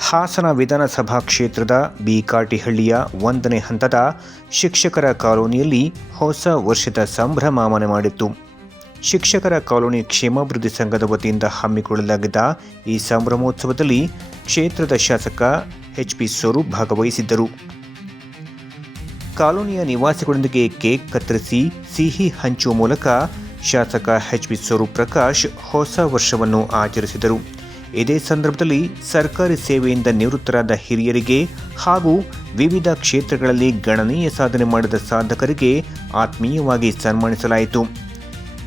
ಹಾಸನ ವಿಧಾನಸಭಾ ಕ್ಷೇತ್ರದ ಬಿಕಾಟಿಹಳ್ಳಿಯ ಒಂದನೇ ಹಂತದ ಶಿಕ್ಷಕರ ಕಾಲೋನಿಯಲ್ಲಿ ಹೊಸ ವರ್ಷದ ಸಂಭ್ರಮ ಮನೆ ಮಾಡಿತ್ತು. ಶಿಕ್ಷಕರ ಕಾಲೋನಿ ಕ್ಷೇಮಾಭಿವೃದ್ಧಿ ಸಂಘದ ವತಿಯಿಂದ ಹಮ್ಮಿಕೊಳ್ಳಲಾಗಿದ್ದ ಈ ಸಂಭ್ರಮೋತ್ಸವದಲ್ಲಿ ಕ್ಷೇತ್ರದ ಶಾಸಕ ಎಚ್ ಪಿ ಸ್ವರೂಪ್ ಭಾಗವಹಿಸಿದ್ದರು. ಕಾಲೋನಿಯ ನಿವಾಸಿಗಳೊಂದಿಗೆ ಕೇಕ್ ಕತ್ತರಿಸಿ ಸಿಹಿ ಹಂಚುವ ಮೂಲಕ ಶಾಸಕ ಎಚ್ ಪಿ ಸ್ವರೂಪ್ ಪ್ರಕಾಶ್ ಹೊಸ ವರ್ಷವನ್ನು ಆಚರಿಸಿದರು. ಇದೇ ಸಂದರ್ಭದಲ್ಲಿ ಸರ್ಕಾರಿ ಸೇವೆಯಿಂದ ನಿವೃತ್ತರಾದ ಹಿರಿಯರಿಗೆ ಹಾಗೂ ವಿವಿಧ ಕ್ಷೇತ್ರಗಳಲ್ಲಿ ಗಣನೀಯ ಸಾಧನೆ ಮಾಡಿದ ಸಾಧಕರಿಗೆ ಆತ್ಮೀಯವಾಗಿ ಸನ್ಮಾನಿಸಲಾಯಿತು.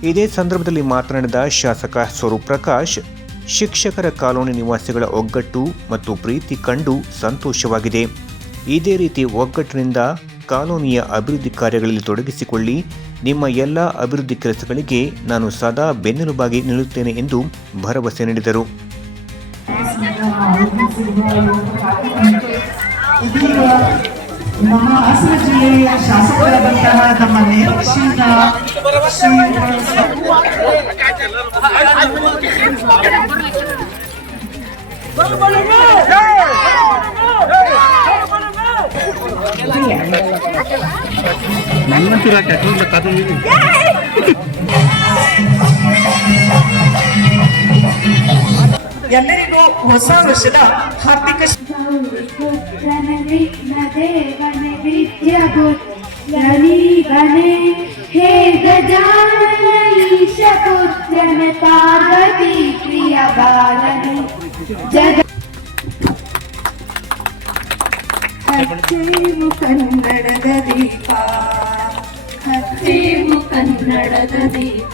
ಇದೇ ಸಂದರ್ಭದಲ್ಲಿ ಮಾತನಾಡಿದ ಶಾಸಕ ಸ್ವರೂಪ್ ಪ್ರಕಾಶ್ ಶಿಕ್ಷಕರ ಕಾಲೋನಿ ನಿವಾಸಿಗಳ ಒಗ್ಗಟ್ಟು ಮತ್ತು ಪ್ರೀತಿ ಕಂಡು ಸಂತೋಷವಾಗಿದೆ. ಇದೇ ರೀತಿ ಒಗ್ಗಟ್ಟಿನಿಂದ ಕಾಲೋನಿಯ ಅಭಿವೃದ್ಧಿ ಕಾರ್ಯಗಳಲ್ಲಿ ತೊಡಗಿಸಿಕೊಳ್ಳಿ. ನಿಮ್ಮ ಎಲ್ಲ ಅಭಿವೃದ್ಧಿ ಕೆಲಸಗಳಿಗೆ ನಾನು ಸದಾ ಬೆನ್ನೆಲುಬಾಗಿ ನಿಲ್ಲುತ್ತೇನೆ ಎಂದು ಭರವಸೆ ನೀಡಿದರು. ಇದೀಗ ನಮ್ಮ ಹಾಸನ ಜಿಲ್ಲೆಯ ಶಾಸಕರಾದಂತಹ ನಮ್ಮ ನಿರೀಕ್ಷಿತ ನನ್ನಂತಿರ ಇಲ್ಲ ಎಲ್ಲರಿಗೂ ಹೊಸ ವರ್ಷದ ಹಾರ್ದಿಕ ಹೇ ಗಜಾನೀಶ ಪುತ್ರನ ಪಾರ್ವತಿ ಪ್ರಿಯ ಬಾಲನು ಜಗ ಮುಖನ್ನಡದ ದೀಪ ಕನ್ನಡದ ದೀಪ.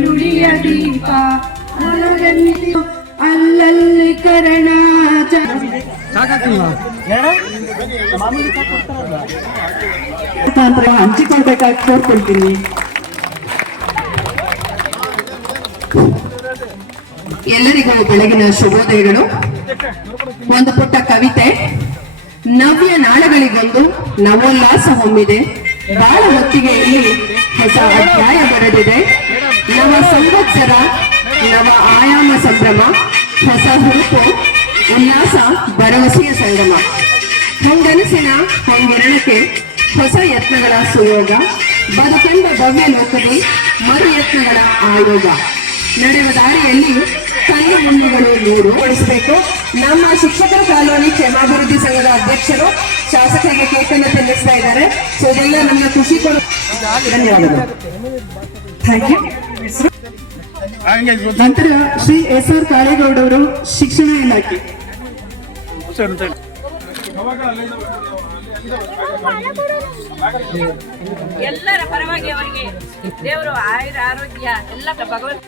ನುಡಿಯ ದೀಪ. ಅಲ್ಲಲ್ಲಿ ಕರಣ ಮುಖಾಂತರ ಹಂಚಿಕೊಳ್ಬೇಕಾಗಿ ಕೋರ್ಕೊಳ್ತೀನಿ. ಎಲ್ಲರಿಗೂ ಬೆಳಗಿನ ಶುಭೋದಯಗಳು. ಒಂದು ಪುಟ್ಟ ಕವಿತೆ. ನವ್ಯ ನಾಳಗಳಿಗೊಂದು ನವೋಲ್ಲಾಸ ಹೊಮ್ಮಿದೆ ಬಾಳ ಹೊತ್ತಿಗೆಯಲ್ಲಿ ಹೊಸ ಅಧ್ಯಾಯ ಬರೆದಿದೆ. ನವ ಸಂವತ್ಸರ, ನವ ಆಯಾಮ ಸಂಭ್ರಮ, ಹೊಸ ಹುರುಪು, ಉಲ್ಲಾಸ, ಭರವಸೆಯ ಸಂಗಮ. ಹೊಂಗನಸಿನ ಹೊಂಗಿರಣಕ್ಕೆ ಹೊಸ ಯತ್ನಗಳ ಸುಯೋಗ ಬದುಕಂಡ ಭವ್ಯ ಲೋಕದಿ ಮರು ಯತ್ನಗಳ ಆಯೋಗ. ನಡೆಯುವ ದಾರಿಯಲ್ಲಿ ಕಲ್ಲು ಮುಳ್ಳುಗಳು ನೂರು ಓಡಿಸಬೇಕು ನಮ್ಮ ಶಿಕ್ಷಕರ ಕಾಲೋನಿ ಕ್ಷೇಮಾಭಿವೃದ್ಧಿ ಸಂಘದ ಅಧ್ಯಕ್ಷರು ಶಾಸಕರಿಗೆ ಕೇಕನ್ನು ತಿನ್ನಿಸ್ತಾ ಇದ್ದಾರೆ. ಸೊ ಇದೆಲ್ಲ ನಮ್ಮ ಖುಷಿ ಕೊಡ ಧನ್ಯವಾದಗಳು. ಥ್ಯಾಂಕ್ ಯು ನಂತರ ಶ್ರೀ ಎಸ್ ಆರ್ ಕಾಳೇಗೌಡವರು ಶಿಕ್ಷಣ ಇಲಾಖೆ. ಎಲ್ಲರ ಪರವಾಗಿ ಅವರಿಗೆ ದೇವರು ಆಯುರ ಆರೋಗ್ಯ ಎಲ್ಲ ಭಗವಂತ